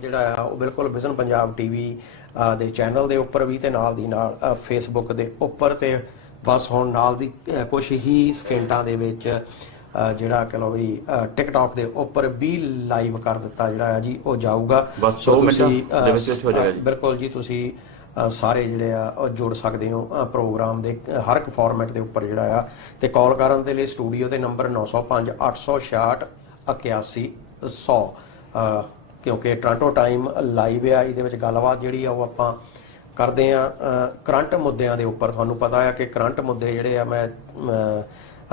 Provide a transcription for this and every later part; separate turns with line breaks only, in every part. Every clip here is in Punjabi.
ਜਿਹੜਾ ਆ ਉਹ ਬਿਲਕੁਲ ਵਿਜ਼ਨ ਪੰਜਾਬ ਟੀਵੀ ਦੇ ਚੈਨਲ ਦੇ ਉੱਪਰ ਵੀ ਤੇ ਨਾਲ ਦੀ ਨਾਲ ਫੇਸਬੁੱਕ ਦੇ ਉੱਪਰ ਤੇ ਬਸ ਹੁਣ ਨਾਲ ਦੀ ਕੁਝ ਹੀ ਸਕਿੰਟਾਂ ਦੇ ਵਿੱਚ ਜਿਹੜਾ ਕਹ ਲਓ ਵੀ ਟਿਕਟੌਕ ਦੇ ਉੱਪਰ ਵੀ ਲਾਈਵ ਕਰ ਦਿੱਤਾ ਜਿਹੜਾ ਆ ਜੀ ਉਹ ਜਾਊਗਾ।
ਬਸ
ਸੋ
ਦੋ ਮਿੰਟਾਂ
ਤੁਸੀਂ, ਅ,
ਦੇ ਵਿੱਚ ਹੋ ਜਾਏਗਾ ਜੀ।
ਬਿਲਕੁਲ ਜੀ ਤੁਸੀਂ ਸਾਰੇ ਜਿਹੜੇ ਆ ਉਹ ਜੁੜ ਸਕਦੇ ਹੋ ਪ੍ਰੋਗਰਾਮ ਦੇ ਹਰ ਇੱਕ ਫਾਰਮੈਟ ਦੇ ਉੱਪਰ ਜਿਹੜਾ ਆ। ਤੇ ਕਾਲ ਕਰਨ ਦੇ ਲਈ ਸਟੂਡੀਓ ਤੇ ਨੰਬਰ 905 866 8100 ਅ, ਕਿਉਂਕਿ ਟੋਰਾਂਟੋ ਟਾਈਮ ਲਾਈਵ ਆ ਇਹਦੇ ਵਿੱਚ ਗੱਲਬਾਤ ਜਿਹੜੀ ਆ ਉਹ ਆਪਾਂ ਕਰਦੇ ਆ ਕਰੰਟ ਮੁੱਦਿਆਂ ਦੇ ਉੱਪਰ। ਤੁਹਾਨੂੰ ਪਤਾ ਆ ਕਿ ਕਰੰਟ ਮੁੱਦੇ ਜਿਹੜੇ ਆ ਮੈਂ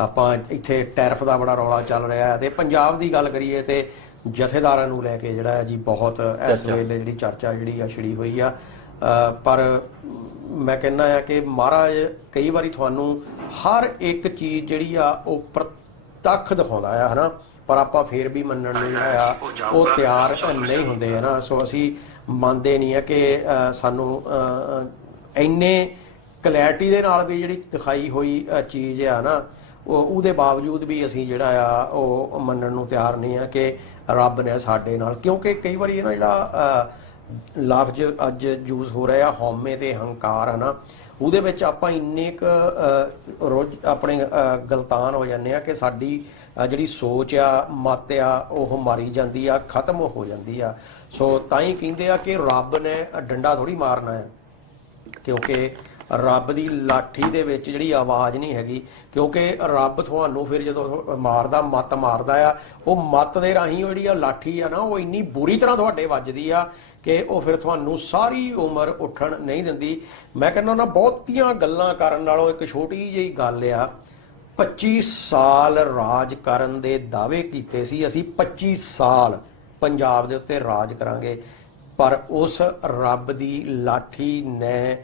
ਆਪਾਂ ਇੱਥੇ ਟੈਰਫ ਦਾ ਬੜਾ ਰੌਲਾ ਚੱਲ ਰਿਹਾ ਹੈ ਤੇ ਪੰਜਾਬ ਦੀ ਗੱਲ ਕਰੀਏ ਤੇ ਜਥੇਦਾਰਾਂ ਨੂੰ ਲੈ ਕੇ ਜਿਹੜਾ ਹੈ ਜੀ ਬਹੁਤ ਇਸ। ਵੇਲੇ ਜਿਹੜੀ ਚਰਚਾ ਜਿਹੜੀ ਆ ਛਿੜੀ ਹੋਈ ਆ। ਪਰ ਮੈਂ ਕਹਿੰਦਾ ਆ ਕਿ ਮਹਾਰਾਜ ਕਈ ਵਾਰੀ ਤੁਹਾਨੂੰ ਹਰ ਇੱਕ ਚੀਜ਼ ਜਿਹੜੀ ਆ ਉਹ ਪ੍ਰਤੱਖ ਦਿਖਾਉਂਦਾ ਆ ਹਨਾ? ਪਰ ਆਪਾਂ ਫੇਰ ਵੀ ਮੰਨਣ ਨੂੰ ਜਿਹੜਾ ਆ ਉਹ ਤਿਆਰ ਨਹੀਂ ਹੁੰਦੇ ਹਨਾ ਸੋ ਅਸੀਂ ਮੰਨਦੇ ਨਹੀਂ ਆ ਕਿ ਸਾਨੂੰ ਇੰਨੇ ਕਲੈਰਿਟੀ ਦੇ ਨਾਲ ਵੀ ਜਿਹੜੀ ਦਿਖਾਈ ਹੋਈ ਚੀਜ਼ ਆ ਨਾ ਉਹ ਉਹਦੇ ਬਾਵਜੂਦ ਵੀ ਅਸੀਂ ਜਿਹੜਾ ਆ ਉਹ ਮੰਨਣ ਨੂੰ ਤਿਆਰ ਨਹੀਂ ਆ ਕਿ ਰੱਬ ਨੇ ਸਾਡੇ ਨਾਲ। ਕਿਉਂਕਿ ਕਈ ਵਾਰੀ ਇਹ ਨਾ ਜਿਹੜਾ ਲਫ਼ਜ਼ ਅੱਜ ਯੂਜ਼ ਹੋ ਰਿਹਾ ਹਉਮੈ ਤੇ ਹੰਕਾਰ ਹਨਾ? ਉਹਦੇ ਵਿੱਚ ਆਪਾਂ ਇੰਨੇ ਕ ਰੋਜ਼ ਆਪਣੇ ਅ, ਗਲਤਾਨ ਹੋ ਜਾਂਦੇ ਆ ਕਿ ਸਾਡੀ ਜਿਹੜੀ ਸੋਚ ਆ ਮਤ ਆ ਉਹ ਮਾਰੀ ਜਾਂਦੀ ਆ ਖਤਮ ਹੋ ਜਾਂਦੀ ਆ। ਸੋ ਤਾਂ ਹੀ ਕਹਿੰਦੇ ਆ ਕਿ ਰੱਬ ਨੇ ਡੰਡਾ ਥੋੜੀ ਮਾਰਨਾ ਹੈ ਕਿਉਂਕਿ ਰੱਬ ਦੀ ਲਾਠੀ ਦੇ ਵਿੱਚ ਜਿਹੜੀ ਆਵਾਜ਼ ਨਹੀਂ ਹੈਗੀ ਕਿਉਂਕਿ ਰੱਬ ਤੁਹਾਨੂੰ ਫਿਰ ਜਦੋਂ ਮਾਰਦਾ ਮੱਤ ਮਾਰਦਾ ਆ ਉਹ ਮੱਤ ਦੇ ਰਾਹੀਂ ਉਹ ਜਿਹੜੀ ਆ ਲਾਠੀ ਆ ਨਾ ਉਹ ਇੰਨੀ ਬੁਰੀ ਤਰ੍ਹਾਂ ਤੁਹਾਡੇ ਵੱਜਦੀ ਆ ਕਿ ਉਹ ਫਿਰ ਤੁਹਾਨੂੰ ਸਾਰੀ ਉਮਰ ਉੱਠਣ ਨਹੀਂ ਦਿੰਦੀ। ਮੈਂ ਕਹਿੰਦਾ ਨਾ, ਬਹੁਤੀਆਂ ਗੱਲਾਂ ਕਰਨ ਨਾਲੋਂ ਇੱਕ ਛੋਟੀ ਜਿਹੀ ਗੱਲ ਆ 25 ਸਾਲ ਰਾਜ ਕਰਨ ਦੇ ਦਾਅਵੇ ਕੀਤੇ ਸੀ। ਅਸੀਂ 25 ਸਾਲ ਪੰਜਾਬ ਦੇ ਉੱਤੇ ਰਾਜ ਕਰਾਂਗੇ, ਪਰ ਉਸ ਰੱਬ ਦੀ ਲਾਠੀ ਨੇ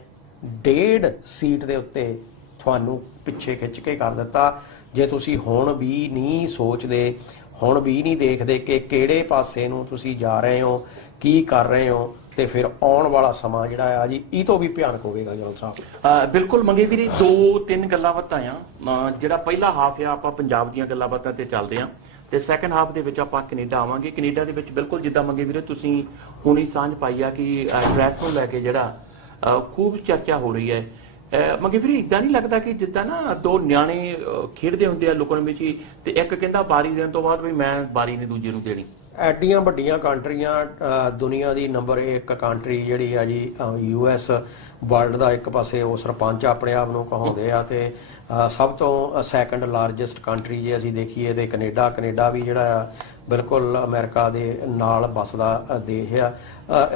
ਡੇਢ ਸੀਟ ਦੇ ਉੱਤੇ ਤੁਹਾਨੂੰ ਪਿੱਛੇ ਖਿੱਚ ਕੇ ਕਰ ਦਿੱਤਾ। ਜੇ ਤੁਸੀਂ ਹੁਣ ਵੀ ਨਹੀਂ ਸੋਚਦੇ, ਹੁਣ ਵੀ ਨਹੀਂ ਦੇਖਦੇ ਕਿ ਕਿਹੜੇ ਪਾਸੇ ਨੂੰ ਤੁਸੀਂ ਜਾ ਰਹੇ ਹੋ ਕੀ ਕਰ ਰਹੇ ਹੋ ਤੇ ਫਿਰ ਆਉਣ ਵਾਲਾ ਸਮਾਂ ਜਿਹੜਾ ਆ ਜੀ ਇਹ ਤੋਂ ਵੀ ਭਿਆਨਕ ਹੋਵੇਗਾ ਜਨਰਲ ਸਾਹਿਬ।
ਅ, ਬਿਲਕੁਲ ਮੰਗੇ ਵੀਰੇ ਦੋ ਤਿੰਨ ਗੱਲਾਂ ਬਾਤਾਂ ਬਤਾਇਆ ਜਿਹੜਾ ਪਹਿਲਾ ਹਾਫ ਆ ਆਪਾਂ ਪੰਜਾਬ ਦੀਆਂ ਗੱਲਾਂ ਬਾਤਾਂ ਤੇ ਚੱਲਦੇ ਆ। ਤੇ ਸੈਕੰਡ ਹਾਫ ਦੇ ਵਿੱਚ ਆਪਾਂ ਕੈਨੇਡਾ ਆਵਾਂਗੇ। ਕੈਨੇਡਾ ਦੇ ਵਿੱਚ ਬਿਲਕੁਲ ਜਿੱਦਾਂ ਮੰਗੇ ਵੀਰੇ ਤੁਸੀਂ ਹੁਣੀ ਸਾਂਝ ਪਾਈ ਆ ਕਿ ਟ੍ਰੈਫਿਕ ਨੂੰ ਲੈ ਕੇ ਜਿਹੜਾ ਅ, ਖੂਬ ਚਰਚਾ ਹੋ ਰਹੀ ਹੈ। ਅ, ਮੰਗੇ ਵੀਰੇ ਇਦਾਂ ਨਹੀਂ ਲੱਗਦਾ ਕਿ ਜਿੱਦਾਂ ਨਾ ਦੋ ਨਿਆਣੇ ਅ, ਖੇਡਦੇ ਹੁੰਦੇ ਆ ਲੁਕਣ ਵਿੱਚ ਹੀ ਤੇ ਇੱਕ ਕਹਿੰਦਾ ਬਾਰੀ ਦੇਣ ਤੋਂ ਬਾਅਦ ਵੀ ਮੈਂ ਬਾਰੀ ਨਹੀਂ ਦੂਜੇ ਨੂੰ ਦੇਣੀ।
ਐਡੀਆਂ ਵੱਡੀਆਂ ਕੰਟਰੀਆਂ ਦੁਨੀਆ ਦੀ ਨੰਬਰ 1 ਕੰਟਰੀ ਜਿਹੜੀ ਆ ਜੀ ਯੂ ਐਸ ਵਰਲਡ ਦਾ ਇੱਕ ਪਾਸੇ ਉਹ ਸਰਪੰਚ ਆਪਣੇ ਆਪ ਨੂੰ ਕਹਾਉਂਦੇ ਆ ਤੇ ਸਭ ਤੋਂ ਸੈਕੰਡ ਲਾਰਜੈਸਟ ਕੰਟਰੀ ਜੇ ਅਸੀਂ ਦੇਖੀਏ ਤੇ ਕੈਨੇਡਾ ਕੈਨੇਡਾ ਵੀ ਜਿਹੜਾ ਆ ਬਿਲਕੁਲ ਅਮਰੀਕਾ ਦੇ ਨਾਲ ਵੱਸਦਾ ਅ, ਦੇਸ਼ ਆ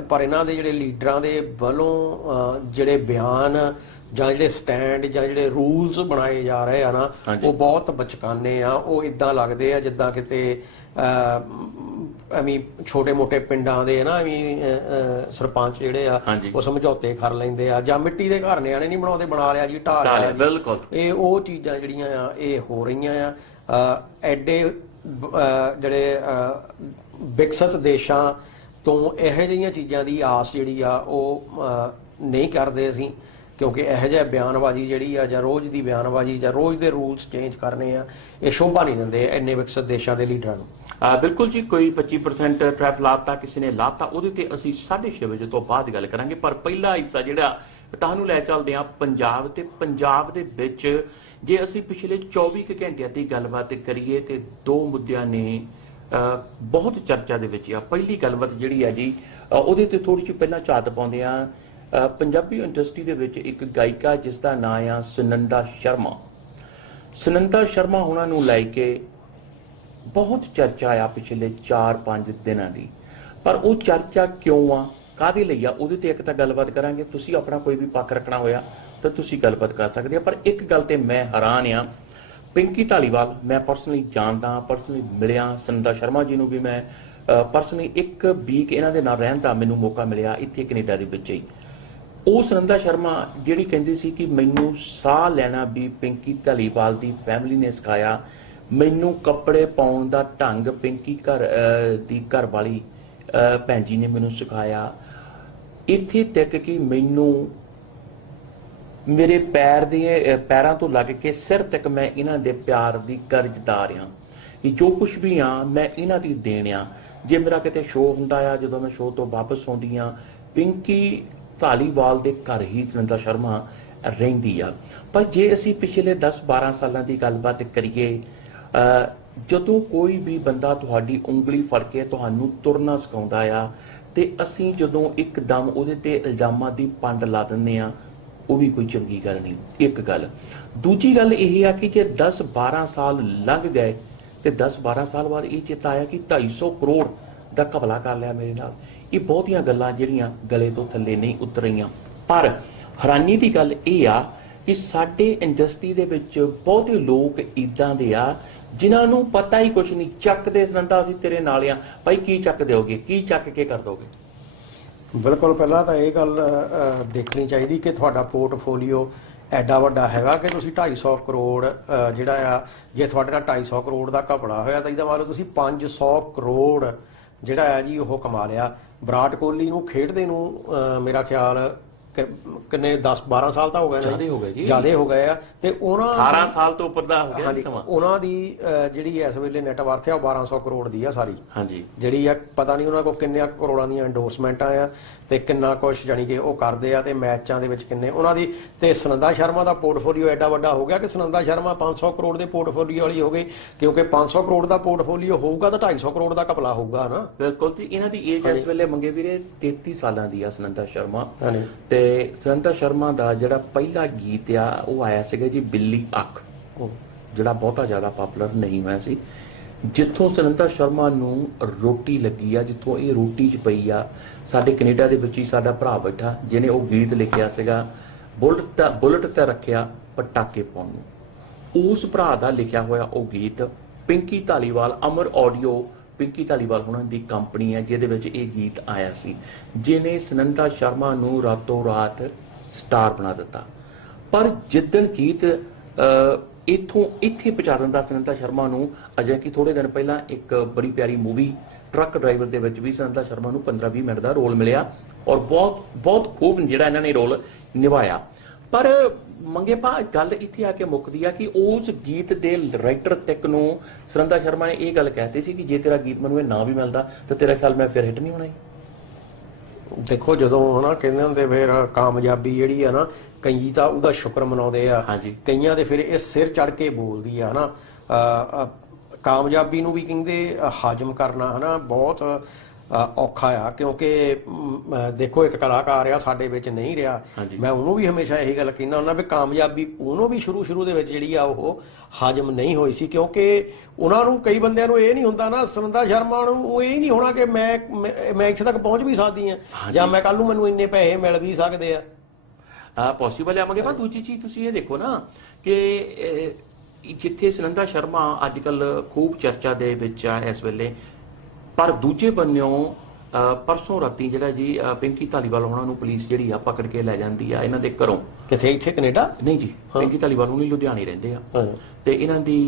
ਪਰ ਇਹਨਾਂ ਦੇ ਜਿਹੜੇ ਲੀਡਰਾਂ ਦੇ ਵੱਲੋਂ ਜਿਹੜੇ ਬਿਆਨ ਜਾਂ ਜਿਹੜੇ ਸਟੈਂਡ ਜਾਂ ਜਿਹੜੇ ਰੂਲਸ ਬਣਾਏ ਜਾ ਰਹੇ ਆ ਨਾ। ਉਹ ਬਹੁਤ ਬਚਕਾਨੇ ਆ ਉਹ ਇਦਾਂ ਲੱਗਦੇ ਆ ਜਿੱਦਾਂ ਕਿਤੇ ਐਵੇਂ ਛੋਟੇ-ਮੋਟੇ ਪਿੰਡਾਂ ਦੇ ਨਾ ਐਵੇਂ ਸਰਪੰਚ ਜਿਹੜੇ ਆ। ਉਹ ਸਮਝੌਤੇ ਕਰ ਲੈਂਦੇ ਆ ਜਾਂ ਮਿੱਟੀ ਦੇ ਘਰ ਨਿਆਣੇ ਨਹੀਂ ਬਣਾਉਂਦੇ ਬਣਾ ਲਿਆ ਜੀ ਢਾਹ
ਢਾਹ
ਲਿਆ।
ਬਿਲਕੁਲ।
ਇਹ ਉਹ ਚੀਜ਼ਾਂ ਜਿਹੜੀਆਂ ਆ ਇਹ ਹੋ ਰਹੀਆਂ ਆ ਐਡੇ ਜਿਹੜੇ ਵਿਕਸਿਤ ਦੇਸ਼ਾਂ ਤੋਂ ਇਹੋ ਜਿਹੀਆਂ ਚੀਜ਼ਾਂ ਦੀ ਆਸ ਜਿਹੜੀ ਆ ਉਹ ਨਹੀਂ ਕਰਦੇ ਅਸੀਂ ਕਿਉਂਕਿ ਇਹੋ ਜਿਹਾ ਬਿਆਨਬਾਜ਼ੀ ਜਿਹੜੀ ਆ ਜਾਂ ਰੋਜ਼ ਦੀ ਬਿਆਨਬਾਜ਼ੀ ਜਾਂ ਰੋਜ਼ ਦੇ ਰੂਲਸ ਚੇਂਜ ਕਰਨੇ ਆ, ਇਹ ਸ਼ੋਭਾ ਨਹੀਂ ਦਿੰਦੇ ਇੰਨੇ ਵਿਕਸਿਤ ਦੇਸ਼ਾਂ ਦੇ ਲੀਡਰਾਂ ਨੂੰ।
ਬਿਲਕੁਲ ਜੀ, ਕੋਈ 25% ਟ੍ਰੈਫ ਲਾਤਾ, ਕਿਸੇ ਨੇ ਲਾਤਾ, ਉਹਦੇ ਤੇ ਅਸੀਂ 6:30 ਵਜੇ ਤੋਂ ਬਾਅਦ ਗੱਲ ਕਰਾਂਗੇ। ਪਰ ਪਹਿਲਾ ਹਿੱਸਾ ਜਿਹੜਾ ਤੁਹਾਨੂੰ ਲੈ ਚੱਲਦੇ ਆ ਪੰਜਾਬ ਤੇ ਪੰਜਾਬ ਦੇ ਵਿੱਚ ਜੇ ਅਸੀਂ ਪਿਛਲੇ 24 ਕੁ ਘੰਟਿਆਂ ਦੀ ਗੱਲਬਾਤ ਕਰੀਏ ਤੇ ਦੋ ਮੁੱਦਿਆਂ ਨੇ ਬਹੁਤ ਚਰਚਾ ਦੇ ਵਿੱਚ ਆ। ਪਹਿਲੀ ਗੱਲਬਾਤ ਜਿਹੜੀ ਆ ਜੀ ਉਹਦੇ ਤੇ ਥੋੜੀ ਜਿਹੀ ਪਹਿਲਾਂ ਝਾਤ ਪਾਉਂਦੇ ਆ ਪੰਜਾਬੀ ਇੰਡਸਟਰੀ ਦੇ ਵਿੱਚ ਇੱਕ ਗਾਇਕਾ ਜਿਸ ਦਾ ਨਾਮ ਆ ਸੁਨੰਦਾ ਸ਼ਰਮਾ। ਸੁਨੰਦਾ ਸ਼ਰਮਾ ਉਹਨਾਂ ਨੂੰ ਲੈ ਕੇ ਬਹੁਤ ਚਰਚਾ ਆ ਪਿਛਲੇ 4-5 ਦਿਨਾਂ ਦੀ। ਪਰ ਉਹ ਚਰਚਾ ਕਿਉਂ ਆ? ਕਾਦੇ ਲਈ ਆ? ਉਹਦੇ ਤੇ ਇੱਕ ਤਾਂ ਗੱਲਬਾਤ ਕਰਾਂਗੇ। ਤੁਸੀਂ ਆਪਣਾ ਕੋਈ ਵੀ ਪੱਖ ਰੱਖਣਾ ਹੋਇਆ ਤਾਂ ਤੁਸੀਂ ਗੱਲਬਾਤ ਕਰ ਸਕਦੇ ਆ। ਪਰ ਇੱਕ ਗੱਲ ਤੇ ਮੈਂ ਹੈਰਾਨ ਆ। ਪਿੰਕੀ ਢਾਲੀਵਾਲ ਮੈਂ ਪਰਸਨਲੀ ਜਾਣਦਾ ਪਰਸਨਲੀ ਮਿਲਿਆ ਸੰਦਾ ਸ਼ਰਮਾ ਜੀ ਨੂੰ ਵੀ ਮੈਂ ਪਰਸਨਲੀ ਇੱਕ ਵੀਕ ਇਹਨਾਂ ਦੇ ਨਾਲ ਰਹਿਣ ਦਾ ਮੈਨੂੰ ਮੌਕਾ ਮਿਲਿਆ ਇੱਥੇ ਕੈਨੇਡਾ ਦੇ ਵਿੱਚ ਹੀ। ਉਹ ਸੁਨੰਦਾ ਸ਼ਰਮਾ ਜਿਹੜੀ ਕਹਿੰਦੀ ਸੀ ਕਿ ਮੈਨੂੰ ਸਾਹ ਲੈਣਾ ਵੀ ਪਿੰਕੀ ਧਲੀਵਾਲ ਦੀ ਫੈਮਿਲੀ ਨੇ ਸਿਖਾਇਆ, ਮੈਨੂੰ ਕੱਪੜੇ ਪਾਉਣ ਦਾ ਢੰਗ ਪਿੰਕੀ ਘਰ ਦੀ ਘਰ ਵਾਲੀ ਭੈਣ ਜੀ ਨੇ ਮੈਨੂੰ ਸਿਖਾਇਆ। ਇੱਥੇ ਤੱਕ ਕਿ ਮੈਨੂੰ ਮੇਰੇ ਪੈਰ ਦੇ ਪੈਰਾਂ ਤੋਂ ਲੱਗ ਕੇ ਸਿਰ ਤੱਕ ਮੈਂ ਇਹਨਾਂ ਦੇ ਪਿਆਰ ਦੀ ਕਰਜ਼ਦਾਰ ਹਾਂ ਕਿ ਜੋ ਕੁਝ ਵੀ ਆ, ਮੈਂ ਇਹਨਾਂ ਦੀ ਦੇਣ ਆ। ਜੇ ਮੇਰਾ ਕਿਤੇ ਸ਼ੋਅ ਹੁੰਦਾ ਆ, ਜਦੋਂ ਮੈਂ ਸ਼ੋਅ ਤੋਂ ਵਾਪਸ ਆਉਂਦੀ ਆ, ਪਿੰਕੀ ਧਾਲੀਵਾਲ ਦੇ ਘਰ ਹੀ ਸੁਨੰਦਾ ਸ਼ਰਮਾ ਰਹਿੰਦੀ ਆ। ਪਰ ਜੇ ਅਸੀਂ ਪਿਛਲੇ 10-12 ਸਾਲਾਂ ਦੀ ਗੱਲਬਾਤ ਕਰੀਏ ਜਦੋਂ ਕੋਈ ਵੀ ਬੰਦਾ ਤੁਹਾਡੀ ਉਂਗਲੀ ਫੜ ਕੇ ਤੁਹਾਨੂੰ ਤੁਰਨਾ ਸਿਖਾਉਂਦਾ ਆ, ਤੇ ਅਸੀਂ ਜਦੋਂ ਇੱਕਦਮ ਉਹਦੇ ਤੇ ਇਲਜ਼ਾਮਾਂ ਦੀ ਪੰਡ ਲਾ ਦਿੰਦੇ ਆ, ਉਹ ਵੀ ਕੋਈ ਚੰਗੀ ਗੱਲ ਨਹੀਂ, ਇੱਕ ਗੱਲ। ਦੂਜੀ ਗੱਲ ਇਹ ਆ ਕਿ ਜੇ 10 12 ਸਾਲ ਲੰਘ ਗਏ, ਤੇ 10 12 ਸਾਲ ਬਾਅਦ ਇਹ ਚੇਤਾ ਆਇਆ ਕਿ 250 ਕਰੋੜ ਦਾ ਕਬਲਾ ਕਰ ਲਿਆ ਮੇਰੇ ਨਾਲ। ਇਹ ਬਹੁਤੀਆਂ ਗੱਲਾਂ ਜਿਹੜੀਆਂ ਗਲੇ ਤੋਂ ਥੱਲੇ ਨਹੀਂ ਉਤਰ ਪਰ ਹੈਰਾਨੀ ਦੀ ਗੱਲ ਇਹ ਆ ਕਿ ਸਾਡੇ ਇੰਡਸਟਰੀ ਦੇ ਵਿੱਚ ਬਹੁਤੇ ਲੋਕ ਇਦਾਂ ਦੇ ਆ, ਜਿਨ੍ਹਾਂ ਨੂੰ ਪਤਾ ਹੀ ਕੁਝ ਨਹੀਂ। ਚੱਕਦੇ ਸੰਦਾ ਅਸੀਂ ਤੇਰੇ ਨਾਲ ਆ। ਭਾਈ, ਕੀ ਚੱਕ ਦਿਓਗੇ ਕੀ ਚੱਕ ਕੇ ਕਰ ਦੋਗੇ?
ਬਿਲਕੁਲ, ਪਹਿਲਾਂ ਤਾਂ ਇਹ ਗੱਲ ਦੇਖਣੀ ਚਾਹੀਦੀ ਕਿ ਤੁਹਾਡਾ ਪੋਰਟਫੋਲੀਓ ਐਡਾ ਵੱਡਾ ਹੈਗਾ ਕਿ ਤੁਸੀਂ 250 ਕਰੋੜ ਜਿਹੜਾ ਆ, ਜੇ ਤੁਹਾਡੇ ਨਾਲ 250 ਕਰੋੜ ਦਾ ਘਪਲਾ ਹੋਇਆ ਤਾਂ ਇਹਦਾ ਮਤਲਬ ਤੁਸੀਂ 500 ਕਰੋੜ ਜਿਹੜਾ ਹੈ ਜੀ ਉਹ ਕਮਾ ਲਿਆ। ਵਿਰਾਟ ਕੋਹਲੀ ਨੂੰ ਖੇਡਦੇ ਨੂੰ ਅ, ਮੇਰਾ ਖਿਆਲ ਕਿ- ਕਿੰਨੇ 10 12 ਸਾਲ ਤਾਂ ਹੋ ਗਏ ਨੇ।
ਜ਼ਿਆਦੇ ਹੋ ਗਏ ਜੀ।
ਜਿਆਦੇ ਹੋ ਗਏ ਆ। ਤੇ ਉਹਨਾਂ
18 ਸਾਲ ਤੋਂ ਉੱਪਰ ਦਾ ਹੋ ਗਿਆ
ਹਾਂਜੀ,
ਸਮਾਂ।
ਉਹਨਾਂ ਦੀ ਅ, ਜਿਹੜੀ ਇਸ ਵੇਲੇ ਨੈਟ ਵਰਥ ਆ ਉਹ 1200 ਕਰੋੜ ਦੀ ਆ ਸਾਰੀ।
ਹਾਂਜੀ।
ਜਿਹੜੀ ਆ ਪਤਾ ਨਹੀਂ ਉਹਨਾਂ ਕੋਲ ਕਿੰਨੇ ਕਰੋੜਾਂ ਦੀਆਂ ਐਂਡੋਰਸਮੈਂਟਾਂ ਆ ਤੇ ਕਿੰਨਾ ਕੁਛ ਜਾਨੀ ਕਿ ਉਹ ਕਰਦੇ ਆ ਤੇ ਮੈਚਾਂ ਦੇ ਵਿੱਚ ਕਿੰਨੇ। ਉਹਨਾਂ ਦੀ ਤੇ ਸੁਨੰਦਾ ਸ਼ਰਮਾ ਦਾ ਪੋਰਟਫੋਲੀਓ ਐਡਾ ਵੱਡਾ ਹੋ ਗਿਆ ਕਿ ਸੁਨੰਦਾ ਸ਼ਰਮਾ 500 ਕਰੋੜ ਦੇ ਪੋਰਟਫੋਲੀਓ ਵਾਲੀ ਹੋ ਗਈ। ਕਿਉਂਕਿ 500 ਕਰੋੜ ਦਾ ਪੋਰਟਫੋਲੀਓ ਹੋਊਗਾ ਤਾਂ 250 ਕਰੋੜ ਦਾ ਕਪਲਾ ਹੋਊਗਾ ਨਾ।
ਬਿਲਕੁਲ ਤੇ ਇਹਨਾਂ ਦੀ ਏਜ ਇਸ ਵੇਲੇ ਮੰਗੇ ਵੀਰੇ 33 ਸਾਲਾਂ ਦੀ ਆ ਸੁਨੰਦਾ ਸ਼ਰਮਾ।
ਹਾਂਜੀ।
ਤੇ ਸੁਨੰਦਾ ਸ਼ਰਮਾ ਦਾ ਜਿਹੜਾ ਪਹਿਲਾ ਗੀਤ ਆ ਉਹ ਆਇਆ ਸੀਗਾ ਜੀ ਬਿੱਲੀ ਅੱਖ। ਜਿਹੜਾ ਬਹੁਤਾ ਜ਼ਿਆਦਾ ਪਪੂਲਰ ਨਹੀਂ ਹੋਇਆ ਸੀ। ਜਿੱਥੋਂ ਸੁਨੰਦਾ ਸ਼ਰਮਾ ਨੂੰ ਰੋਟੀ ਲੱਗੀ ਆ ਜਿੱਥੋਂ ਇਹ ਰੋਟੀ 'ਚ ਪਈ ਆ ਸਾਡੇ ਕੈਨੇਡਾ ਦੇ ਵਿੱਚ ਹੀ ਸਾਡਾ ਭਰਾ ਬੈਠਾ ਜਿਹਨੇ ਉਹ ਗੀਤ ਲਿਖਿਆ ਸੀਗਾ ਬੁਲਟ ਤੇ ਬੁਲਟ ਤੇ ਰੱਖਿਆ ਪਟਾਕੇ ਪਾਉਣ ਨੂੰ। ਉਸ ਭਰਾ ਦਾ ਲਿਖਿਆ ਹੋਇਆ ਉਹ ਗੀਤ ਪਿੰਕੀ ਧਾਲੀਵਾਲ ਅਮਰ ਆਡੀਓ ਪਿੰਕੀ ਧਾਲੀਵਾਲ ਉਹਨਾਂ ਦੀ ਕੰਪਨੀ ਹੈ ਜਿਹਦੇ ਵਿੱਚ ਇਹ ਗੀਤ ਆਇਆ ਸੀ ਜਿਨੇ ਸੁਨੰਦਾ ਸ਼ਰਮਾ ਨੂੰ ਰਾਤੋਂ ਰਾਤ ਸਟਾਰ ਬਣਾ ਦਿੱਤਾ। ਪਰ ਜਿੱਦਣ ਗੀਤ ਅਹ, ਇੱਥੋਂ ਇੱਥੇ ਪਹੁੰਚਾ ਦਿੰਦਾ ਸੁਨੰਦਾ ਸ਼ਰਮਾ ਨੂੰ ਅਜੇ ਕਿ ਥੋੜੇ ਦਿਨ ਪਹਿਲਾਂ ਇੱਕ ਬੜੀ ਪਿਆਰੀ ਮੂਵੀ ਟਰੱਕ ਡਰਾਈਵਰ ਦੇ ਵਿੱਚ ਵੀ ਸੁਨੰਦਾ ਸ਼ਰਮਾ ਨੂੰ 15-20 ਮਿੰਟ ਦਾ ਰੋਲ ਮਿਲਿਆ ਔਰ ਬਹੁਤ ਬਹੁਤ ਖੂਬ ਜਿਹੜਾ ਇਹਨਾਂ ਨੇ ਰੋਲ ਨਿਭਾਇਆ। ਪਰ ਮੰਗੇ ਪਾ ਗੱਲ ਇੱਥੇ ਆ ਕੇ ਮੁੱਕਦੀ ਆ ਕਿ ਉਸ ਗੀਤ ਦੇ ਰਾਈਟਰ ਤੱਕ ਨੂੰ ਸੁਨੰਦਾ ਸ਼ਰਮਾ ਨੇ ਇਹ ਗੱਲ ਕਹਿਤੀ ਸੀ ਕਿ ਜੇ ਤੇਰਾ ਗੀਤ ਮੈਨੂੰ ਇਹ ਨਾ ਵੀ ਮਿਲਦਾ ਤਾਂ ਤੇਰਾ ਖਿਆਲ ਮੈਂ ਫਿਰ ਹਿੱਟ ਨਹੀਂ ਹੋਣਾ।
ਦੇਖੋ ਜਦੋਂ ਹਨਾ ਕਹਿੰਦੇ ਹੁੰਦੇ ਫਿਰ ਕਾਮਯਾਬੀ ਜਿਹੜੀ ਆ ਨਾ ਕਈ ਤਾਂ ਉਹਦਾ ਸ਼ੁਕਰ ਮਨਾਉਂਦੇ ਆ
ਹਾਂਜੀ।
ਕਈਆਂ ਦੇ ਫਿਰ ਇਹ ਸਿਰ ਚੜ ਕੇ ਬੋਲਦੀ ਆ ਹਨਾ ਕਾਮਯਾਬੀ ਨੂੰ ਵੀ ਕਹਿੰਦੇ ਹਾਜ਼ਮ ਕਰਨਾ ਹਨਾ ਬਹੁਤ ਔਖਾ ਆ ਕਿਉਂਕਿ ਦੇਖੋ ਇੱਕ ਕਲਾਕਾਰ ਆ ਸਾਡੇ ਵਿੱਚ ਨਹੀਂ ਰਿਹਾ। ਮੈਂ ਉਹਨੂੰ ਵੀ ਹਮੇਸ਼ਾ ਇਹੀ ਗੱਲ ਕਹਿੰਦਾ ਹੁੰਦਾ ਵੀ ਕਾਮਯਾਬੀ ਉਹਨੂੰ ਵੀ ਸ਼ੁਰੂ ਸ਼ੁਰੂ ਦੇ ਵਿੱਚ ਜਿਹੜੀ ਆ ਉਹ ਹਾਜ਼ਮ ਨਹੀਂ ਹੋਈ ਸੀ ਕਿਉਂਕਿ ਉਹਨਾਂ ਨੂੰ ਕਈ ਬੰਦਿਆਂ ਨੂੰ ਇਹ ਨਹੀਂ ਹੁੰਦਾ ਨਾ ਸੁਨੰਦਾ ਸ਼ਰਮਾ ਨੂੰ ਉਹ ਇਹ ਨਹੀਂ ਹੋਣਾ ਕਿ ਮੈਂ ਮੈਂ- ਇੱਥੇ ਤੱਕ ਪਹੁੰਚ ਵੀ ਸਕਦੀ ਆ ਜਾਂ ਮੈਂ ਕੱਲ ਨੂੰ ਮੈਨੂੰ ਇੰਨੇ ਪੈਸੇ ਮਿਲ ਵੀ ਸਕਦੇ ਆ।
ਆ ਪੋਸੀਬਲ ਹੈ ਮਗੇ ਪਰ ਦੂਜੀ ਚੀਜ਼ ਤੁਸੀਂ ਇਹ ਦੇਖੋ ਨਾ ਕਿ ਜਿੱਥੇ ਸੁਨੰਦਾ ਸ਼ਰਮਾ ਅੱਜ ਕੱਲ ਖੂਬ ਚਰਚਾ ਦੇ ਵਿੱਚ ਆ ਇਸ ਵੇਲੇ ਪਰ ਦੂਜੇ ਬੰਨਿਓਂ ਪਰਸੋਂ ਰਾਤੀ ਜਿਹੜਾ ਜੀ ਪਿੰਕੀ ਧਾਲੀਵਾਲ ਉਹਨਾਂ ਨੂੰ ਪੁਲਿਸ ਜਿਹੜੀ ਆ ਪਕੜ ਕੇ ਲੈ ਜਾਂਦੀ ਆ ਇਹਨਾਂ ਦੇ ਘਰੋਂ।
ਕਿਥੇ? ਇੱਥੇ ਕੈਨੇਡਾ?
ਨਹੀਂ ਜੀ ਪਿੰਕੀ ਧਾਲੀਵਾਲ ਉਹਨੀ ਲੁਧਿਆਣੇ ਰਹਿੰਦੇ ਆ। ਤੇ ਇਹਨਾਂ ਦੀ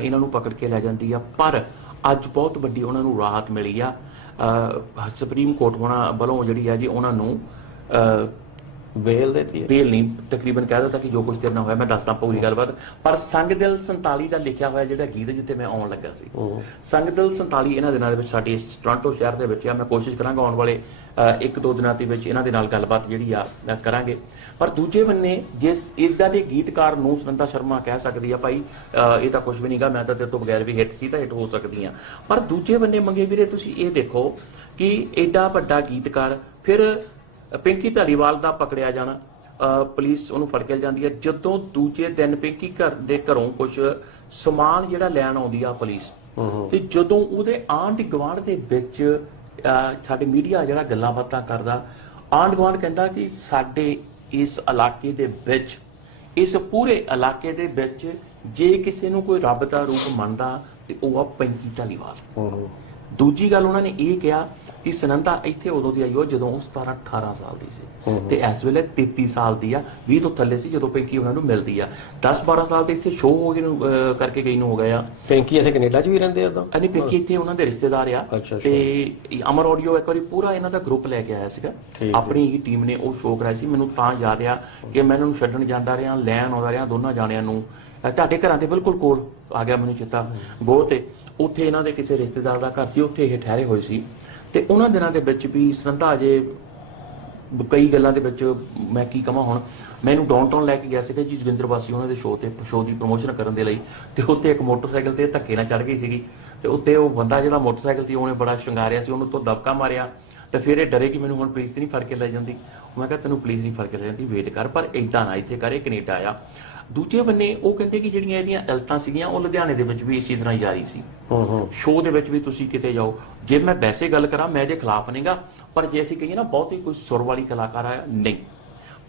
ਇਹਨਾਂ ਨੂੰ ਪਕੜ ਕੇ ਲੈ ਜਾਂਦੀ ਆ। ਪਰ ਅੱਜ ਬਹੁਤ ਵੱਡੀ ਉਹਨਾਂ ਨੂੰ ਰਾਹਤ ਮਿਲੀ ਆ। ਸੁਪਰੀਮ ਕੋਰਟ ਉਹਨਾਂ ਵੱਲੋਂ ਜਿਹੜੀ ਆ ਜੀ ਉਹਨਾਂ ਨੂੰ
ਵੇਲ ਦੇਤੀ ਹੈ।
ਬੇਲ ਨਹੀਂ ਤਕਰੀਬਨ ਕਹਿ ਦਿੱਤਾ ਕਿ ਜੋ ਕੁਝ ਤੇਰੇ ਨਾਲ ਹੋਇਆ ਮੈਂ ਦੱਸਦਾ ਪੂਰੀ ਗੱਲਬਾਤ। ਪਰ ਸੰਗ ਦਿਲ 47 ਦਾ ਲਿਖਿਆ ਹੋਇਆ ਜਿਹੜਾ ਗੀਤ ਜਿੱਥੇ ਮੈਂ ਆਉਣ ਲੱਗਾ ਸੀ।
ਹੂੰ।
ਸੰਗ ਦਿਲ 47 ਇਹਨਾਂ ਦਿਨਾਂ ਦੇ ਵਿੱਚ ਸਾਡੇ ਇਸ ਟੋਰਾਂਟੋ ਸ਼ਹਿਰ ਦੇ ਵਿੱਚ ਆ ਮੈਂ ਕੋਸ਼ਿਸ਼ ਕਰਾਂਗਾ ਆਉਣ ਵਾਲੇ ਇੱਕ ਦੋ ਦਿਨਾਂ ਦੇ ਵਿੱਚ ਇਹਨਾਂ ਦੇ ਨਾਲ ਗੱਲਬਾਤ ਜਿਹੜੀ ਆ ਕਰਾਂਗੇ। ਪਰ ਦੂਜੇ ਬੰਨੇ ਜਿਸ ਇਦਾਂ ਦੇ ਗੀਤਕਾਰ ਨੂੰ ਸੁਨੰਦਾ ਸ਼ਰਮਾ ਕਹਿ ਸਕਦੀ ਆ ਭਾਈ ਇਹ ਤਾਂ ਕੁਝ ਵੀ ਨਹੀਂਗਾ ਮੈਂ ਤਾਂ ਤੇਰੇ ਤੋਂ ਬਗੈਰ ਵੀ ਹਿੱਟ ਸੀ ਤਾਂ ਹਿੱਟ ਹੋ ਸਕਦੀ ਆ। ਪਰ ਦੂਜੇ ਬੰਨੇ ਮੰਗੇ ਵੀਰੇ ਤੁਸੀਂ ਇਹ ਦੇਖੋ ਕਿ ਐਡਾ ਵੱਡਾ ਗੀਤਕਾਰ ਫਿਰ ਪਿੰਕੀ ਧਾਲੀਵਾਲ ਦਾ ਪਕੜਿਆ ਜਾਣਾ ਪੁਲਿਸ ਉਹਨੂੰ ਫੜ ਕੇ ਜਾਂਦੀ ਹੈ। ਜਦੋਂ ਦੂਜੇ ਦਿਨ ਪਿੰਕੀ ਘਰ ਦੇ ਘਰੋਂ ਕੁਝ ਸਮਾਨ ਜਿਹੜਾ ਲੈਣ ਆਉਂਦੀ ਆ ਪੁਲਿਸ ਤੇ ਜਦੋਂ ਉਹਦੇ ਆਂਢ ਗੁਆਂਢ ਦੇ ਵਿੱਚ ਸਾਡੇ ਮੀਡੀਆ ਜਿਹੜਾ ਗੱਲਾਂ ਬਾਤਾਂ ਕਰਦਾ ਆਂਢ ਗੁਆਂਢ ਕਹਿੰਦਾ ਕਿ ਸਾਡੇ ਇਸ ਇਲਾਕੇ ਦੇ ਵਿੱਚ ਇਸ ਪੂਰੇ ਇਲਾਕੇ ਦੇ ਵਿੱਚ ਜੇ ਕਿਸੇ ਨੂੰ ਕੋਈ ਰੱਬ ਦਾ ਰੂਪ ਮੰਨਦਾ ਤੇ ਉਹ ਆ ਪੈਂਕੀ ਧਾਲੀਵਾਲ।
ਹੂੰ।
ਦੂਜੀ ਗੱਲ ਉਹਨਾਂ ਨੇ ਇਹ ਕਿਹਾ ਕਿ ਸੁਨੰਦਾ ਇੱਥੇ ਉਦੋਂ ਦੀ ਆਈ ਉਹ ਜਦੋਂ ਉਹ 17 18 ਸਾਲ ਦੀ ਸੀ। ਤੇ ਇਸ ਵੇਲੇ 33 ਸਾਲ ਦੀ ਆ 20 ਤੋਂ ਥੱਲੇ ਸੀ ਜਦੋਂ ਪਿੰਕੀ ਉਹਨਾਂ ਨੂੰ ਮਿਲਦੀ ਆ। 10 12 ਸਾਲ ਤੇ ਇੱਥੇ ਸ਼ੋਅ ਹੋ ਗਏ ਨੂੰ ਕਰਕੇ ਗਈ ਨੂੰ ਹੋ ਗਿਆ
ਪਿੰਕੀ ਇੱਥੇ ਕੈਨੇਡਾ 'ਚ ਵੀ ਰਹਿੰਦੇ ਆ ਤਾਂ?
ਅਨੀ ਪਿੰਕੀ ਇੱਥੇ ਉਹਨਾਂ ਦੇ ਰਿਸ਼ਤੇਦਾਰ ਆ। ਤੇ ਅਮਰ ਆਡੀਓ ਇੱਕ ਵਾਰੀ ਪੂਰਾ ਇਹਨਾਂ ਦਾ ਗਰੁੱਪ ਲੈ ਕੇ ਆਇਆ ਸੀਗਾ। ਆਪਣੀ ਹੀ ਟੀਮ ਨੇ ਉਹ ਸ਼ੋਅ ਕਰਾਇਆ ਸੀ। ਮੈਨੂੰ ਤਾਂ ਯਾਦ ਆ ਕਿ ਮੈਂ ਇਹਨਾਂ ਨੂੰ ਛੱਡਣ ਜਾਂਦਾ ਰਿਹਾ ਲੈਣ ਆਉਂਦਾ ਰਿਹਾ ਦੋਨਾਂ ਜਾਣਿਆਂ ਨੂੰ। ਤੁਹਾਡੇ ਘਰਾਂ ਦੇ ਬਿਲਕੁਲ ਕੋਲ ਆ ਗਿਆ ਮੈਨੂੰ ਚੇਤਾ। ਗੋਰ ਤੇ ਉੱਥੇ ਇਹਨਾਂ ਦੇ ਕਿਸੇ ਰਿਸ਼ਤੇਦਾਰ ਦਾ ਘਰ ਸੀ, ਉੱਥੇ ਇਹ ਠਹਿਰੇ ਹੋਏ ਸੀ। ਤੇ ਉਹਨਾਂ ਦਿਨਾਂ ਦੇ ਵਿੱਚ ਵੀ ਸੰਧਾ ਜੇ ਕਈ ਗੱਲਾਂ ਦੇ ਵਿੱਚ ਮੈਂ ਕੀ ਕਹਾਂ ਹੁਣ, ਮੈਨੂੰ ਡਾਊਨਟਾਊਨ ਲੈ ਕੇ ਗਿਆ ਸੀਗਾ ਜੀ ਜੋਗਿੰਦਰ ਵਾਸੀ ਉਹਨਾਂ ਦੇ ਸ਼ੋਅ ਤੇ ਸ਼ੋਅ ਦੀ ਪ੍ਰੋਮੋਸ਼ਨ ਕਰਨ ਦੇ ਲਈ। ਤੇ ਉੱਤੇ ਇੱਕ ਮੋਟਰਸਾਈਕਲ ਤੇ ਧੱਕੇ ਨਾਲ ਚੜ ਗਈ ਸੀਗੀ। ਤੇ ਉੱਤੇ ਉਹ ਬੰਦਾ ਜਿਹੜਾ ਮੋਟਰਸਾਈਕਲ ਤੇ ਉਹਨੇ ਬੜਾ ਸ਼ਿੰਗਾਰਿਆ ਸੀ, ਉਹਨੂੰ ਤੋਂ ਦਬਕਾ ਮਾਰਿਆ। ਤੇ ਫਿਰ ਇਹ ਡਰੇ ਕਿ ਮੈਨੂੰ ਹੁਣ ਪੁਲਿਸ ਨਹੀਂ ਫੜ ਕੇ ਲੈ ਜਾਂਦੀ। ਮੈਂ ਕਿਹਾ, ਤੈਨੂੰ ਪੁਲਿਸ ਨਹੀਂ ਫੜ ਕੇ ਲੈ ਜਾਂਦੀ ਵੇਟ ਕਰ, ਪਰ ਇਦਾਂ ਨਾ ਇੱਥੇ ਕਰੇ, ਕੈਨੇਡਾ ਆ। ਦੂਜੇ ਬੰਨੇ ਉਹ ਕਹਿੰਦੇ ਕਿ ਜਿਹੜੀਆਂ ਇਹਦੀਆਂ ਇਲਤਾਂ ਸੀਗੀਆਂ ਉਹ ਲੁਧਿਆਣੇ ਦੇ ਵਿੱਚ ਵੀ ਇਸੇ ਤਰ੍ਹਾਂ ਜਾਰੀ ਸੀ।
ਹੂੰ ਹੂੰ।
ਸ਼ੋਅ ਦੇ ਵਿੱਚ ਵੀ ਤੁਸੀਂ ਕਿਤੇ ਜਾਓ। ਜੇ ਮੈਂ ਵੈਸੇ ਗੱਲ ਕਰਾਂ ਮੈਂ ਇਹਦੇ ਖਿਲਾਫ ਨਹੀਂਗਾ ਪਰ ਜੇ ਅਸੀਂ ਕਹੀਏ ਨਾ ਬਹੁਤ ਹੀ ਕੋਈ ਸੁਰ ਵਾਲੀ ਕਲਾਕਾਰ ਆ ਨਹੀਂ।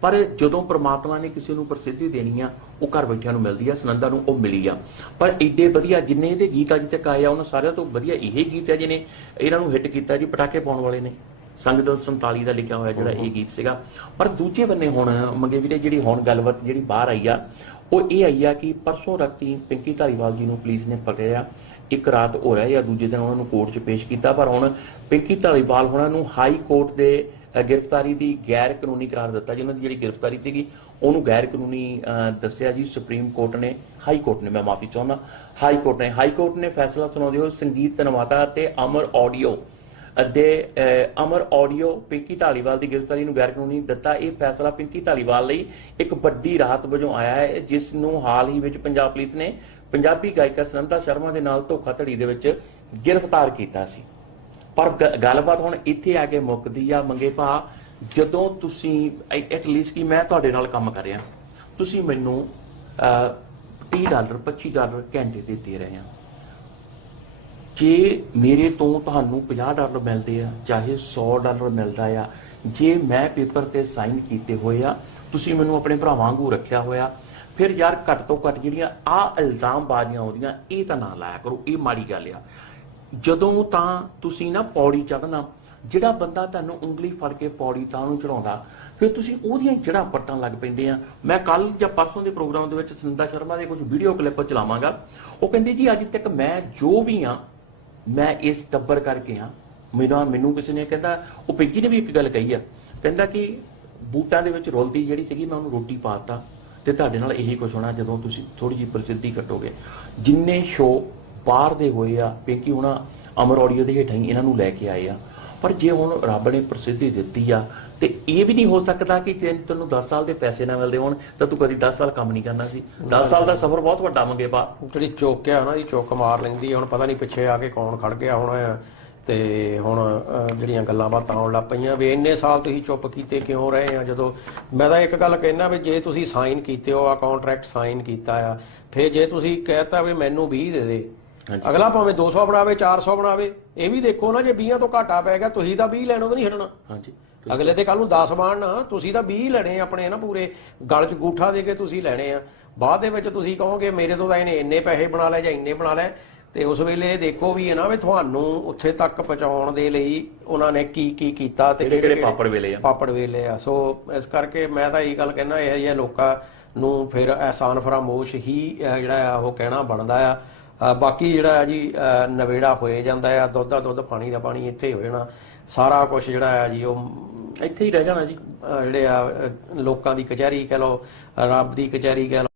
ਪਰ ਜਦੋਂ ਪ੍ਰਮਾਤਮਾ ਨੇ ਕਿਸੇ ਨੂੰ ਪ੍ਰਸਿੱਧੀ ਦੇਣੀ ਆ ਉਹ ਘਰ ਬੈਠਿਆਂ ਨੂੰ ਮਿਲਦੀ ਆ ਸੁਨੰਦਾ ਨੂੰ ਉਹ ਮਿਲੀ ਆ। ਪਰ ਏਡੇ ਵਧੀਆ ਜਿੰਨੇ ਇਹਦੇ ਗੀਤ ਅੱਜ ਤੱਕ ਆਏ ਆ ਉਹਨਾਂ ਸਾਰਿਆਂ ਤੋਂ ਵਧੀਆ ਇਹ ਗੀਤ ਹੈ ਜਿਹਨੇ ਇਹਨਾਂ ਨੂੰ ਹਿੱਟ ਕੀਤਾ ਜੀ ਪਟਾਕੇ ਪਾਉਣ ਵਾਲੇ ਨੇ। ਸੰਗਤ 47 ਦਾ ਲਿਖਿਆ ਹੋਇਆ ਜਿਹੜਾ ਇਹ ਗੀਤ ਸੀਗਾ। ਪਰ ਦੂਜੇ ਬੰਨੇ ਹੁਣ ਮੰਗੇ ਵੀਰੇ ਜਿਹੜੀ ਹੁਣ ਗੱਲਬਾਤ ਜਿਹੜੀ ਬਾਹਰ ਆਈ ਆ, ਉਹ ਇਹ ਆਈ ਆ ਕਿ ਪਰਸੋਂ ਰਾਤੀ ਪਿੰਕੀ ਧਾਰੀਵਾਲ ਜੀ ਨੂੰ ਪੁਲਿਸ ਨੇ ਪਕੜਿਆ। ਇੱਕ ਰਾਤ ਹੋ ਰਿਹਾ ਜਾਂ ਦੂਜੇ ਦਿਨ ਉਹਨਾਂ ਨੂੰ ਕੋਰਟ 'ਚ ਪੇਸ਼ ਕੀਤਾ। ਪਰ ਹੁਣ ਪਿੰਕੀ ਧਾਲੀਵਾਲ ਉਹਨਾਂ ਨੂੰ ਹਾਈ ਕੋਰਟ ਦੇ ਗ੍ਰਿਫਤਾਰੀ ਦੀ ਗੈਰ ਕਾਨੂੰਨੀ ਕਰਾਰ ਦਿੱਤਾ ਜੀ। ਦੀ ਜਿਹੜੀ ਗ੍ਰਿਫਤਾਰੀ ਸੀਗੀ, ਉਹਨੂੰ ਗੈਰ ਕਾਨੂੰਨੀ ਦੱਸਿਆ ਜੀ। ਸੁਪਰੀਮ ਕੋਰਟ ਨੇ, ਹਾਈ ਕੋਰਟ ਨੇ, ਮੈਂ ਮਾਫੀ ਚਾਹੁੰਦਾ, ਹਾਈ ਕੋਰਟ ਨੇ। ਹਾਈ ਕੋਰਟ ਨੇ ਫੈਸਲਾ ਸੁਣਾਉਂਦੇ ਹੋਏ ਸੰਗੀਤ ਧਨਵਾਤਾ ਤੇ ਅਮਰ ਆਡੀਓ ਅਤੇ ਅਮਰ ਆਡੀਓ ਪਿੰਕੀ ਢਾਲੀਵਾਲ ਦੀ ਗ੍ਰਿਫਤਾਰੀ ਨੂੰ ਗੈਰ ਕਾਨੂੰਨੀ ਦਿੱਤਾ। ਇਹ ਫੈਸਲਾ ਪਿੰਕੀ ਢਾਲੀਵਾਲ ਲਈ ਇੱਕ ਵੱਡੀ ਰਾਹਤ ਵਜੋਂ ਆਇਆ ਹੈ। ਜਿਸ ਨੂੰ ਹਾਲ ਹੀ ਵਿੱਚ ਪੰਜਾਬ ਪੁਲਿਸ ਨੇ ਪੰਜਾਬੀ ਗਾਇਕਾ ਸੁਨੰਦਾ ਸ਼ਰਮਾ ਦੇ ਨਾਲ ਧੋਖਾਧੜੀ ਦੇ ਵਿੱਚ ਗ੍ਰਿਫਤਾਰ ਕੀਤਾ ਸੀ। ਪਰ ਗ- ਗੱਲਬਾਤ ਹੁਣ ਇੱਥੇ ਆ ਕੇ ਮੁੱਕਦੀ ਆ। ਮੰਗੇ ਭਾ ਜਦੋਂ ਤੁਸੀਂ ਐਟ ਲੀਸਟ ਕਿ ਮੈਂ ਤੁਹਾਡੇ ਨਾਲ ਕੰਮ ਕਰ ਰਿਹਾ। ਤੁਸੀਂ ਮੈਨੂੰ ਅ, 30 ਡਾਲਰ 25 ਡਾਲਰ ਘੰਟੇ ਦੇ ਦੇ ਰਹੇ ਆ। ਜੇ ਮੇਰੇ ਤੋਂ ਤੁਹਾਨੂੰ 50 ਡਾਲਰ ਮਿਲਦੇ ਆ, ਚਾਹੇ 100 ਡਾਲਰ ਮਿਲਦਾ ਆ। ਜੇ ਮੈਂ ਪੇਪਰ ਤੇ ਸਾਈਨ ਕੀਤੇ ਹੋਏ ਆ, ਤੁਸੀਂ ਮੈਨੂੰ ਆਪਣੇ ਭਰਾ ਵਾਂਗੂ ਰੱਖਿਆ ਹੋਇਆ। ਫਿਰ ਯਾਰ ਘੱਟ ਤੋਂ ਘੱਟ ਜਿਹੜੀਆਂ ਆ ਇਲਜ਼ਾਮ ਬਾਜ਼ੀਆਂ ਆਉਂਦੀਆਂ, ਇਹ ਤਾਂ ਨਾ ਲਾਇਆ ਕਰੋ, ਇਹ ਮਾੜੀ ਗੱਲ ਆ। ਜਦੋਂ ਤਾਂ ਤੁਸੀਂ ਨਾ ਪੌੜੀ ਚੜ੍ਹਨਾ, ਜਿਹੜਾ ਬੰਦਾ ਤੁਹਾਨੂੰ ਉਂਗਲੀ ਫੜ ਕੇ ਪੌੜੀ ਤਾਂ ਨੂੰ ਚੜਾਉਂਦਾ ਫਿਰ ਤੁਸੀਂ ਉਹਦੀਆਂ ਜੜ੍ਹਾਂ ਪੱਟਣ ਲੱਗ ਪੈਂਦੇ ਆ। ਮੈਂ ਕੱਲ ਜਾਂ ਪਰਸੋਂ ਦੇ ਪ੍ਰੋਗਰਾਮ ਦੇ ਵਿੱਚ ਸੁਨੰਦਾ ਸ਼ਰਮਾ ਦੇ ਕੁਝ ਵੀਡੀਓ ਕਲਿੱਪ ਚਲਾਵਾਂਗਾ। ਉਹ ਕਹਿੰਦੇ ਜੀ, ਅੱਜ ਤੱਕ ਮੈਂ ਜੋ ਵੀ ਆ ਮੈਂ ਇਸ ਟੱਬਰ ਕਰਕੇ ਹਾਂ। ਮੇਰਾ ਮੈਨੂੰ ਕਿਸੇ ਨੇ ਕਹਿੰਦਾ, ਉਹ ਪਿੰਕੀ ਨੇ ਵੀ ਇੱਕ ਗੱਲ ਕਹੀ ਆ। ਕਹਿੰਦਾ ਕਿ ਬੂਟਾਂ ਦੇ ਵਿੱਚ ਰੁਲਦੀ ਜਿਹੜੀ ਸੀਗੀ, ਮੈਂ ਉਹਨੂੰ ਰੋਟੀ ਪਾਤਾ ਤੇ ਤੁਹਾਡੇ ਨਾਲ ਇਹੀ ਕੁਝ ਹੋਣਾ ਜਦੋਂ ਤੁਸੀਂ ਥੋੜੀ ਜਿਹੀ ਪ੍ਰਸਿੱਧੀ ਕੱਟੋਗੇ ਜਿੰਨੇ ਸ਼ੋ ਬਾਹਰ ਦੇ ਹੋਏ ਆ, ਪਿੰਕੀ ਹੁਣਾ ਅਮਰ ਆਡੀਓ ਦੇ ਹੇਠਾਂ ਹੀ ਇਹਨਾਂ ਨੂੰ ਲੈ ਕੇ ਆਏ ਆ। ਪਰ ਜੇ ਹੁਣ ਰੱਬ ਨੇ ਪ੍ਰਸਿੱਧੀ ਦਿੱਤੀ ਆ, ਤੇ ਇਹ ਵੀ ਨਹੀਂ ਹੋ ਸਕਦਾ ਕਿ ਜੇ ਤੈਨੂੰ 10 ਸਾਲ ਦੇ ਪੈਸੇ ਨਾ ਮਿਲਦੇ ਹੋਣ, ਤਾਂ ਤੂੰ ਕਦੀ 10 ਸਾਲ ਕੰਮ ਨਹੀਂ ਕਰਨਾ ਸੀ। 10 ਸਾਲ ਦਾ ਸਫ਼ਰ ਬਹੁਤ ਵੱਡਾ ਮੰਗੇ ਬਾ
ਜਿਹੜੀ ਚੁੱਕ ਆ ਨਾ ਜੀ ਚੁੱਕ ਮਾਰ ਲੈਂਦੀ ਹੁਣ ਪਤਾ ਨਹੀਂ ਪਿੱਛੇ ਆ ਕੇ ਕੌਣ ਖੜ ਗਿਆ ਹੁਣ ਤੇ ਹੁਣ ਜਿਹੜੀਆਂ ਗੱਲਾਂ ਬਾਤਾਂ ਆਉਣ ਲੱਗ ਪਈਆਂ ਵੀ ਇੰਨੇ ਸਾਲ ਤੁਸੀਂ ਚੁੱਪ ਕੀਤੇ ਕਿਉਂ ਰਹੇ ਆ? ਜਦੋਂ ਮੈਂ ਤਾਂ ਇੱਕ ਗੱਲ ਕਹਿਣਾ ਵੀ ਜੇ ਤੁਸੀਂ ਸਾਈਨ ਕੀਤੇ ਹੋ ਆ ਕੰਟਰੈਕਟ ਸਾਈਨ ਕੀਤਾ ਆ। ਫਿਰ ਜੇ ਤੁਸੀਂ ਕਹਿਤਾ ਵੀ ਮੈਨੂੰ 20 ਦੇ ਦੇ ਅਗਲਾ ਭਾਵੇਂ 200 ਬਣਾਵੇ 400 ਬਣਾਵੇ ਇਹ ਵੀ ਦੇਖੋ ਨਾ ਜੇ 20 ਤੋਂ ਘਾਟਾ ਪੈ ਗਿਆ ਤੁਸੀਂ ਤਾਂ 20 ਲੈਣੋਂ ਤਾਂ ਨਹੀਂ ਹਟਣਾ।
ਹਾਂਜੀ।
ਅਗਲੇ ਦੇ ਕੱਲ ਨੂੰ 10 ਬਣਨਾ ਤੁਸੀਂ ਤਾਂ 20 ਲੈਣੇ ਆਪਣੇ ਨਾ ਪੂਰੇ ਗਲ 'ਚ ਗੂਠਾ ਦੇ ਕੇ ਤੁਸੀਂ ਲੈਣੇ ਆ। ਬਾਅਦ ਦੇ ਵਿੱਚ ਤੁਸੀਂ ਕਹੋਗੇ ਮੇਰੇ ਤੋਂ ਤਾਂ ਇਹਨੇ ਇੰਨੇ ਪੈਸੇ ਬਣਾ ਲਏ ਜਾਂ ਇੰਨੇ ਬਣਾ ਲਏ ਤੇ ਉਸ ਵੇਲੇ ਦੇਖੋ ਵੀ ਹੈ ਨਾ ਵੀ ਤੁਹਾਨੂੰ ਉੱਥੇ ਤੱਕ ਪਹੁੰਚਾਉਣ ਦੇ ਲਈ ਉਹਨਾਂ ਨੇ ਕੀ ਕੀ ਕੀਤਾ ਤੇ
ਕਿਹੜੇ ਕਿਹੜੇ ਪਾਪੜ ਵੇਲੇ ਆ?
ਪਾਪੜ ਵੇਲੇ ਆ। ਸੋ ਇਸ ਕਰਕੇ ਮੈਂ ਤਾਂ ਇਹ ਗੱਲ ਕਹਿਣਾ ਇਹ ਜਿਹੇ ਲੋਕਾਂ ਨੂੰ ਫਿਰ ਐਹਸਾਨ ਫਰਾਮੋਸ਼ ਹੀ ਜਿਹੜਾ ਆ ਉਹ ਕਹਿਣਾ ਬਣਦਾ ਆ। ਬਾਕੀ ਜਿਹੜਾ ਆ ਜੀ ਨਵੇੜਾ ਹੋਏ ਜਾਂਦਾ ਆ ਦੁੱਧ ਦਾ ਦੁੱਧ ਪਾਣੀ ਦਾ ਪਾਣੀ ਇੱਥੇ ਹੋ ਜਾਣਾ ਸਾਰਾ ਕੁਝ ਜਿਹੜਾ ਆ ਜੀ ਉਹ
ਇੱਥੇ ਹੀ ਰਹਿ ਜਾਣਾ ਜੀ।
ਜਿਹੜੇ ਆ ਲੋਕਾਂ ਦੀ ਕਚਹਿਰੀ ਕਹ ਲਓ ਰੱਬ ਦੀ ਕਚਹਿਰੀ ਕਹ ਲਓ।